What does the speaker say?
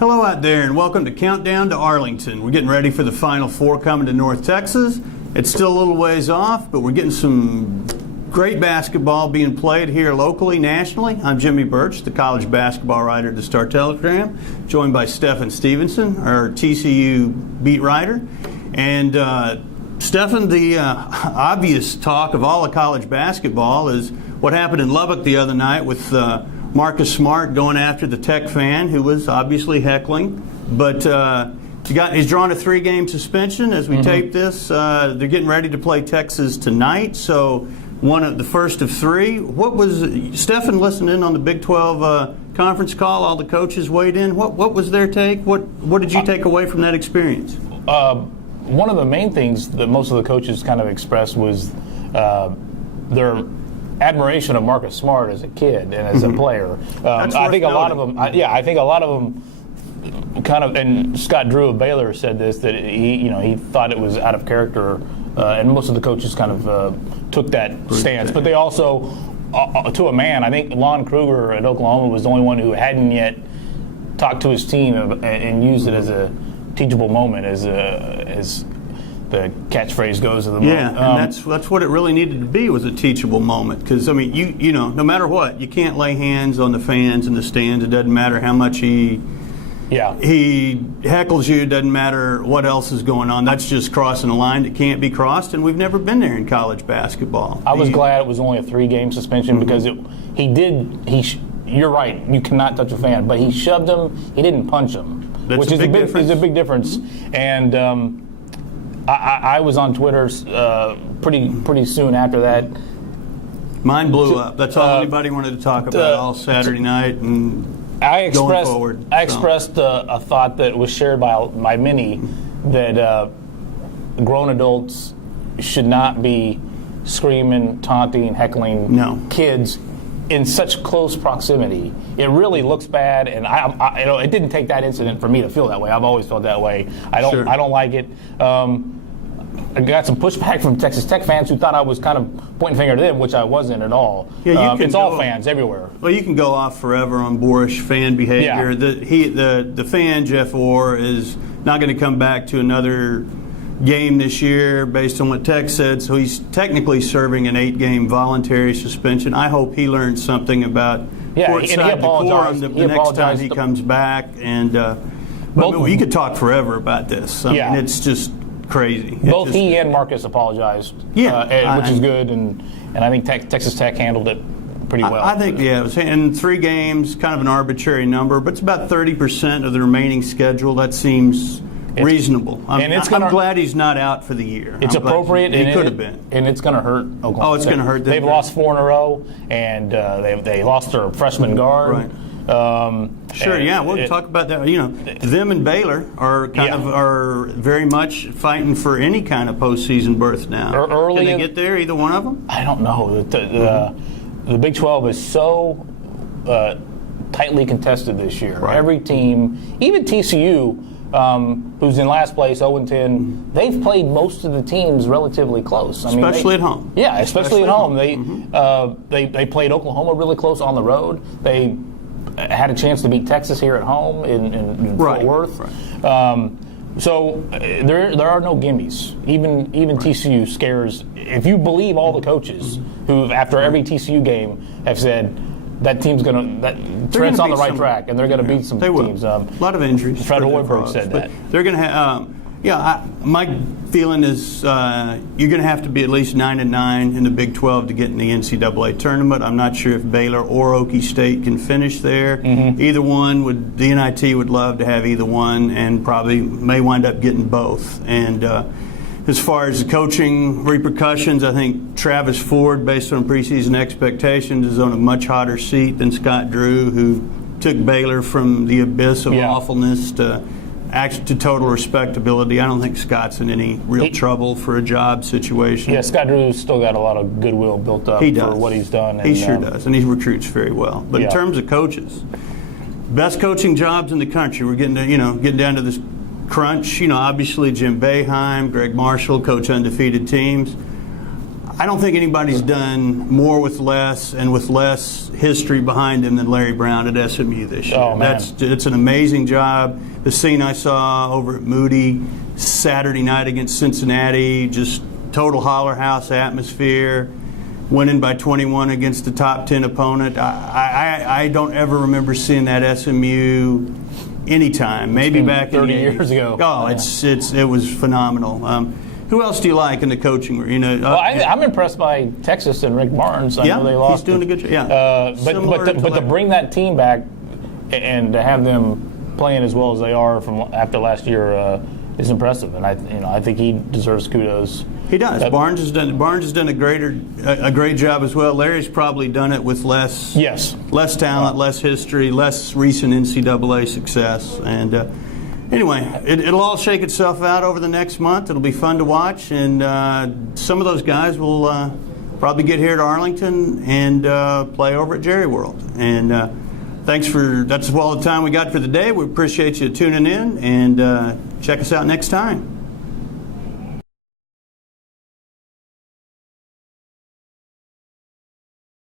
Hello out there, and welcome to Countdown to Arlington. We're getting ready for the Final Four coming to North Texas. It's still a little ways off, but we're getting some great basketball being played here locally, nationally. I'm Jimmy Birch, the college basketball writer at the Star-Telegram, joined by Stephen Stevenson, our TCU beat writer. And Stephen, the obvious talk of all of college basketball is what happened in Lubbock the other night with Marcus Smart going after the Tech fan who was obviously heckling. But he's drawn a 3-game suspension as we tape this. They're getting ready to play Texas tonight, so one of the first of 3. What was Stephen listened in on the Big 12 conference call? All the coaches weighed in. What was their take? What did you take away from that experience? One of the main things that most of the coaches kind of expressed was their admiration of Marcus Smart as a kid and as a player. I think a lot of them. I think a lot of them kind of. And Scott Drew of Baylor said this, that he thought it was out of character, and most of the coaches kind of took that stance. But they also, to a man, I think Lon Kruger at Oklahoma was the only one who hadn't yet talked to his team and used it as a teachable moment, as the catchphrase goes of the moment. Yeah, and that's what it really needed to be, was a teachable moment. Because, I mean, you know, no matter what, you can't lay hands on the fans in the stands. It doesn't matter how much he heckles you. It doesn't matter what else is going on. That's just crossing a line that can't be crossed, and we've never been there in college basketball. I was glad it was only a 3-game suspension because you're right, you cannot touch a fan, but he shoved him, he didn't punch him, which is a big difference. And I was on Twitter pretty soon after that. Mine blew up. That's all anybody wanted to talk about all Saturday night and going forward. I expressed a thought that was shared by many, that grown adults should not be screaming, taunting, heckling kids in such close proximity. It really looks bad, and it didn't take that incident for me to feel that way. I've always felt that way. I don't like it. I got some pushback from Texas Tech fans who thought I was kind of pointing finger to them, which I wasn't at all. Yeah, it's all fans everywhere. Well, you can go off forever on boorish fan behavior. Yeah. The fan, Jeff Orr, is not going to come back to another game this year based on what Tech said, so he's technically serving an 8-game voluntary suspension. I hope he learns something about courtside decorum the next time he comes back. And you could talk forever about this. I mean, it's just crazy. Both he and Marcus apologized, which is good, and I think Texas Tech handled it pretty well. I think, it was in 3 games, kind of an arbitrary number, but it's about 30% of the remaining schedule. That seems reasonable. I'm glad he's not out for the year. It's appropriate. He could have been. And it's going to hurt Oklahoma. Oh, it's going to hurt them. They've lost 4 in a row, and they lost their freshman guard. Right. We'll talk about that. You know, them and Baylor are are very much fighting for any kind of postseason berth now. Can they get there, either one of them? I don't know. The Big 12 is so tightly contested this year. Right. Every team, even TCU, who's in last place, 0-10, they've played most of the teams relatively close. Especially at home. Yeah, especially at home. They played Oklahoma really close on the road. They had a chance to beat Texas here at home in Fort Worth. Right. So there are no gimmies. Even TCU scares. If you believe all the coaches who, after every TCU game, have said that team's Trent's on the right track, and they're going to beat some teams. A lot of injuries. Fred Hoiberg said that. They're going to have. My feeling is you're going to have to be at least 9-9 in the Big 12 to get in the NCAA tournament. I'm not sure if Baylor or Okie State can finish there. Either one the NIT would love to have either one, and probably may wind up getting both. And as far as the coaching repercussions, I think Travis Ford, based on preseason expectations, is on a much hotter seat than Scott Drew, who took Baylor from the abyss of awfulness to total respectability. I don't think Scott's in any real trouble for a job situation. Yeah, Scott Drew's still got a lot of goodwill built up for what he's done. He sure does, and he recruits very well. But in terms of coaches, best coaching jobs in the country, we're getting down to this crunch. Obviously Jim Boeheim, Greg Marshall coach undefeated teams. I don't think anybody's done more with less and with less history behind him than Larry Brown at SMU this year. Oh, man. It's an amazing job. The scene I saw over at Moody Saturday night against Cincinnati, just total holler house atmosphere, winning by 21 against the top 10 opponent. I don't ever remember seeing that SMU anytime. Maybe back 30 in years ago. Oh, it was phenomenal. Who else do you like in the coaching? Well, I'm impressed by Texas and Rick Barnes. I know they lost. He's doing a good job. Yeah, but to bring that team back and to have them playing as well as they are from after last year is impressive, and I think he deserves kudos. He does. Barnes has done a great job as well. Larry's probably done it with less talent, less history, less recent NCAA success, and. Anyway, it'll all shake itself out over the next month. It'll be fun to watch, and some of those guys will probably get here to Arlington and play over at Jerry World. And that's all the time we got for the day. We appreciate you tuning in, and check us out next time.